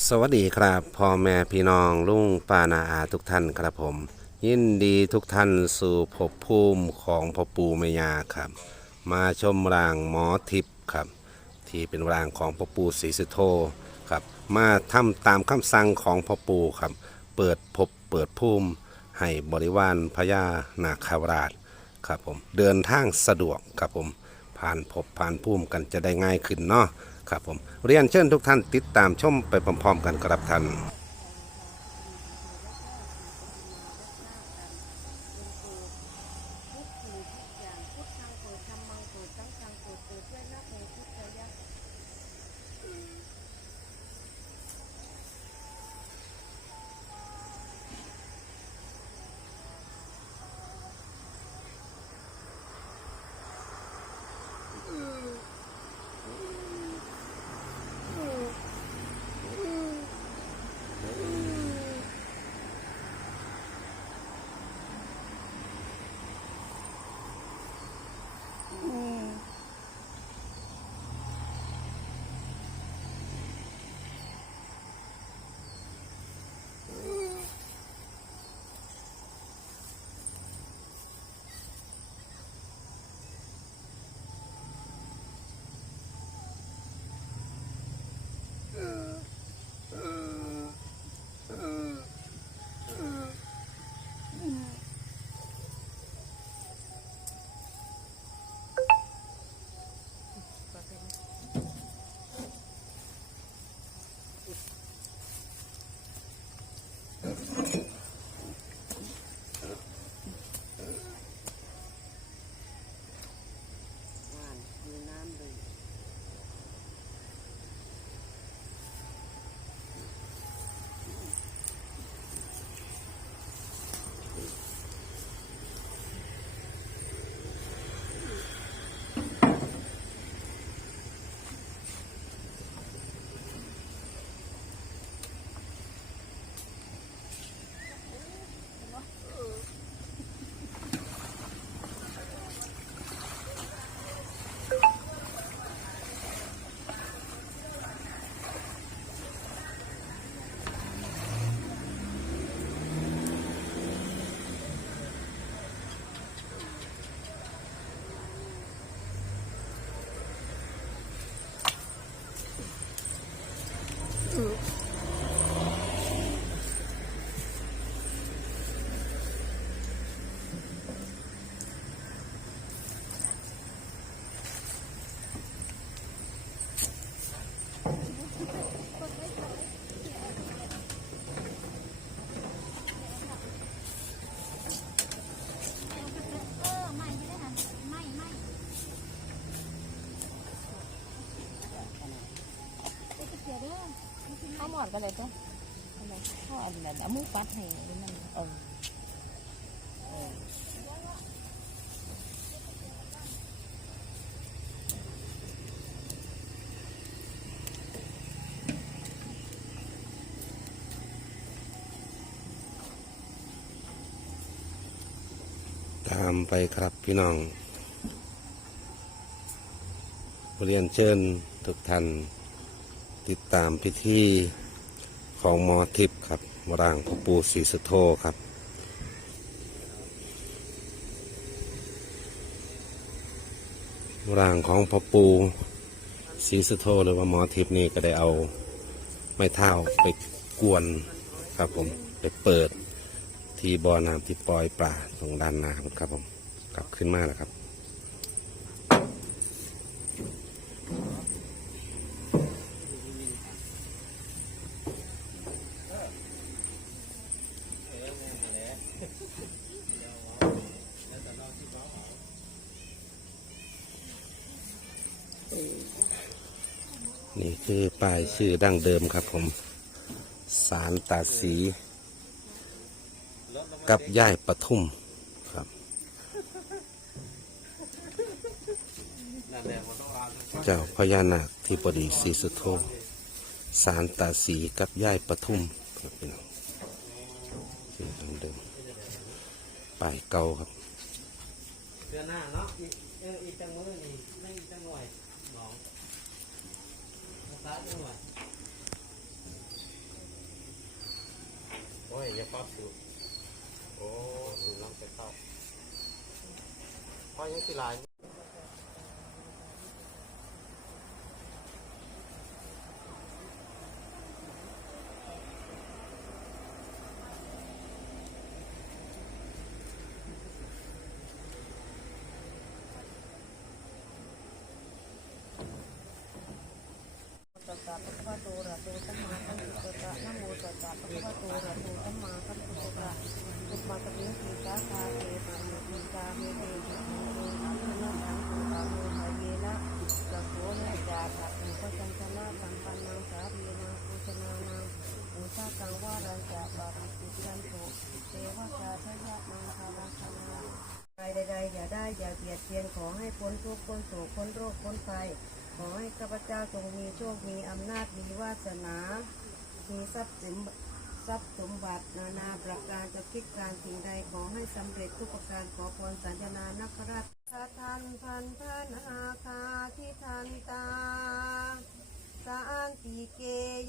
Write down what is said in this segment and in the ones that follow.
สวัสดีครับพ่อแม่พี่น้องลุงป้านาอาทุกท่านครับผม ยินดีทุกท่านสู่ภพภูมิของพ่อปู่แม่ยาครับ มาชมรางหมอทิพย์ครับ ที่เป็นรางของพ่อปู่ศรีสุโธครับมาทำตามคำสั่งของพ่อปู่ครับ เปิดภพเปิดภูมิให้บริวารพญานาคราชครับผมเดินทางสะดวกครับผมผ่านภพผ่านภูมิกันจะได้ง่ายขึ้นเนาะ ครับผมเรียนเชิญทุกท่านติดตามชมไปพร้อมๆกันครับท่าน อดกันเลยจ้ะอะไรข้าวอันนั้นเอามือปัดให้มันเออเออตามไปครับพี่น้องเรียนเชิญทุกท่านติดตามพิธี ของมอทิพย์ครับร่างพ่อปู่ศรีสุโธครับ ร่างของพ่อปู่ศรีสุโธหรือว่าหมอทิพย์นี่ก็ได้เอาไม้เท้าไปกวนครับผมไปเปิดที่บ่อน้ำที่ปล่อยปลาตรงด้านหน้าครับผมกลับขึ้นมาแล้วครับ นี่คือป้ายชื่อดั้งเดิมครับผม สารตาสีกับย่ายปทุมครับ เจ้าพญานาคที่ปดีศรีสุโธสารตาสีกับย่ายปทุมครับพี่น้องชื่อดังเดิมป้ายเก่าครับเดือนหน้าเนาะอีกเอออีจังมือนี่ไม่อีกจังหน่วยหมอง โอ้ยอย่าป๊อสิโอ้ยลังเต้าพ่อยังสิลาย ตัสสะภะคะวะโตระโตสัมมาสัมพุทธัสสะนะโมตัสสะภะคะวะโตระโตสัมมาสัมพุทธัสสะพุทธะตะมิสีสาคาเตปะโมปิจาเมเตจิโมโนนัมนะนัมปุตตะโมหะเยนะสัพโพนะจาภะปุปสันชนะสัมปันนังสาเรนังปุชนานังอุชากังวารัญจะบาริสุจันโตเทวตาทยะมังคาราคณาใครใดอย่าได้อย่าเบียดเบียนขอให้พ้นทุกข์พ้นโศกพ้นโรคพ้นภัย อให้ข้าพเจ้าจงมีโชค มีอำนาจ มีวาสนา มีทรัพย์สินทรัพย์สมบัตินานาประการจะคิดการสิ่งใดขอให้สำเร็จทุกประการขอพรสัญญนานักราชพระทันพันพันอาคาทิทันตาสานติเก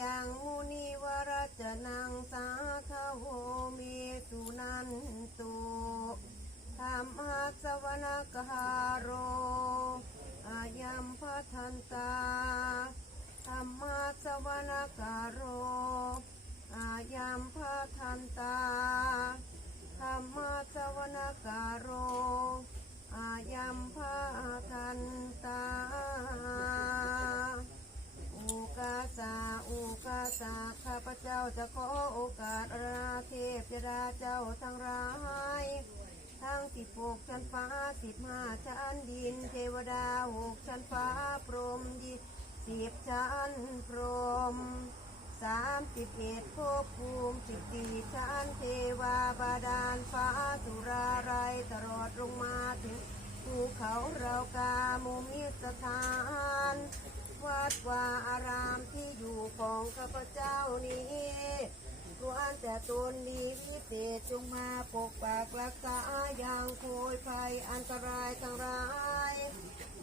ยังมุนิวรจนังสาคาโหเมสุนันตุธรรมะสวนาคาโร อายัมพัทันตาธรรมะสวนาคาโรอายัมพัทันตาธรรมะสวนาคาโรอายัมพัทันตา อุกาสาอุกาสาข้าพเจ้าจะขอโอกาสราเทพยดาเจ้าทั้ง หกชั้นฟ้าสิบห้าชั้นดิน เทวดาหกชั้นฟ้าพรหมยี่สิบชั้นพรหมสามสิบเอ็ดภพภูมิสิบสี่ชั้นเทวาบาดาลฟ้าสุราไรตลอดลงมาถึงภูเขาเรากามุมิสถานวัดวาอารามที่อยู่ของข้าพเจ้านี้ ล้วนแต่ตนดีวิเศษจงมาปกปักรักษาอย่างโคยภัยอันตรายทั้งหลาย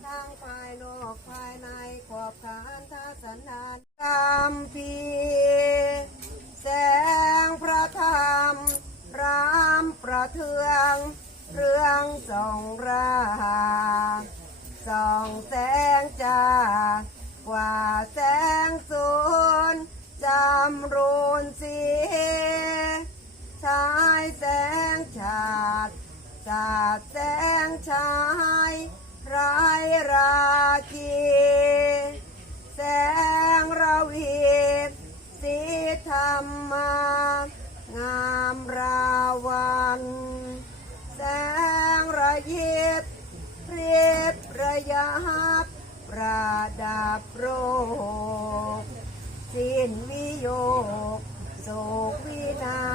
ทั้งภายนอกภายในขอบขานทัศนานกามพีแสงพระธรรมรามประเทือง เรื่องส่องราส่องแสงจ้ากว่าแสงสูน จำรูนสีชายแสงชาดสาดแสงชายไรราคีแสงระวีสีธรรมางามราวันแสงระยิบเรียบระยับประดับโรค สิ้นวิโยกโศกวินา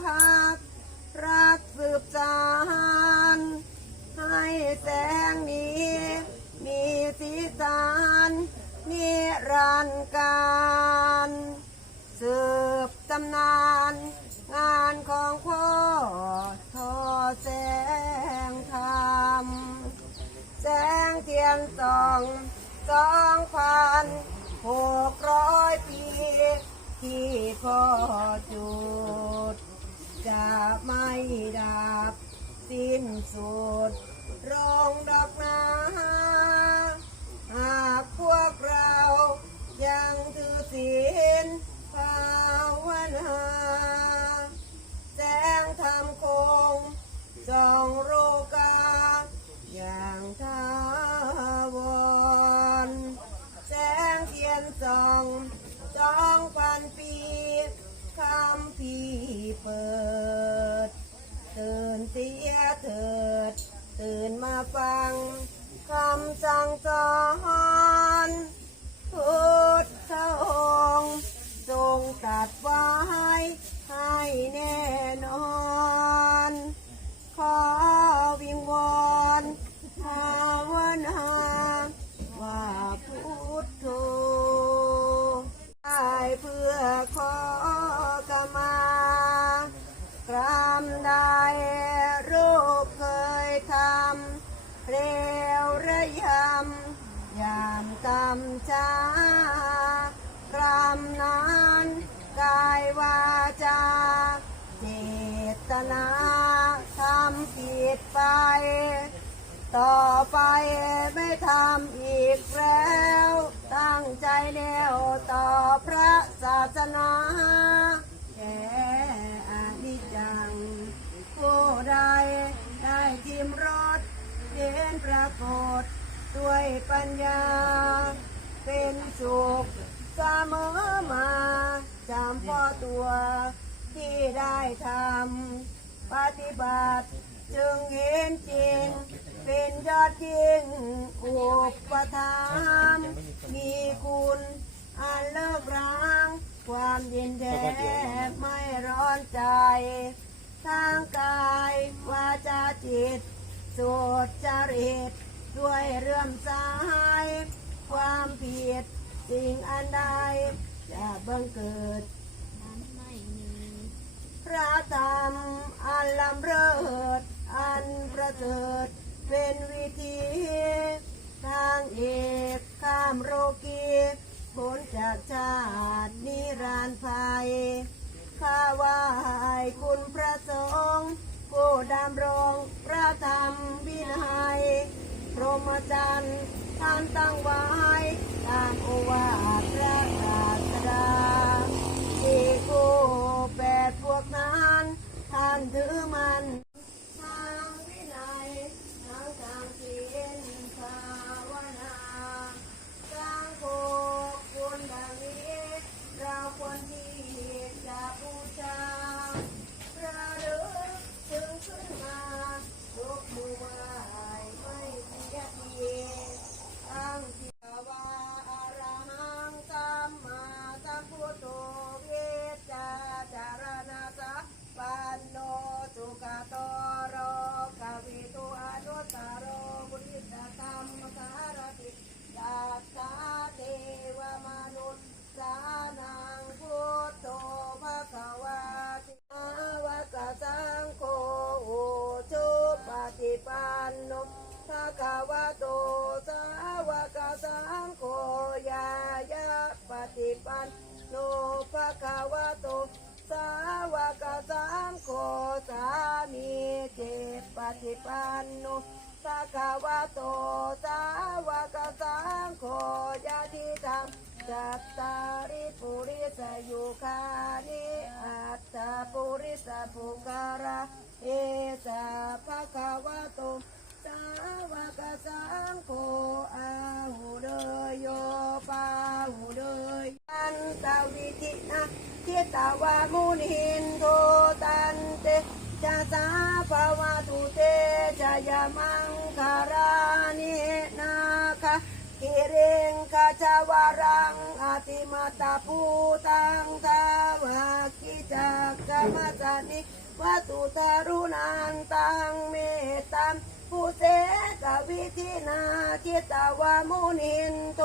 พัก รักสืบสานให้แสงนี้ มีสีสันนิรันดร์การสืบตำนาน งานของพ่อทอแสงธรรม แสงเทียนสองสองพันหกร้อยปี ที่พ่อจุด จะไม่ดับ สิ้นสุดรองดอกนาหากพวกเรายังถือศีลภาวนาแสงธรรมค ดไว้ให้แน่นอน ขอวิงวอนภาวนาว่าพุทโธได้เพื่อขอกมากรามได้รูปเคยทำเร็วระยำยามกำช้า วาจาเจตนาทำผิดไป ต่อไปไม่ทำอีกแล้ว ตั้งใจแนวต่อพระศาสนาแก่อนิจัง ผู้ใดได้ทิมรสเด่นปรากฏด้วยปัญญา เป็นสุข เสมอมาจำพ่อตัวที่ได้ทำปฏิบัติ จึงเห็นจริง เป็นยอดยิ่งอุปธรรมภ์มีคุณอันเลิกร้าง ความเย็นแท้ไม่ร้อนใจทางกายวาจาจิตสุดจริตด้วยเรื่อมสาย ความผิด สิ่งอันใดจะบังเกิด นั้นไม่มี พระธรรมอันลำเริดอันประเสริฐเป็นวิธีทางเอกข้ามโรกีพ้นจากชาตินิรันดร์ภัยข้าไหวายคุณพระสงฆ์ผู้ดำรงพระธรรมวินัย รหมจันทร์ท่านตั้งไว้ตามโอวาทพระศาสดาที่กูแปดพวกนั้น ท่านถือมัน ปิปันโนภะคะวะโตสาวกสังโฆยะทิธรรมจัตตาริปุริสยุคานิอัตตาปุริสปุการะเอสะภะคะวะโตสาวกสังโฆอาหูเดยโยปาหูเดยอันตวิธินะทิตาวามุนินโทตันเต จะสาภาวะตุเตจะยมังคารานินาคะกิเรงคาจาวรังอติมาตาภูตังทาวากิจักกรรมสานิวัตุตารุนันตังเมตตัมผู้เสกวิธินาจิตตาวามุนินโต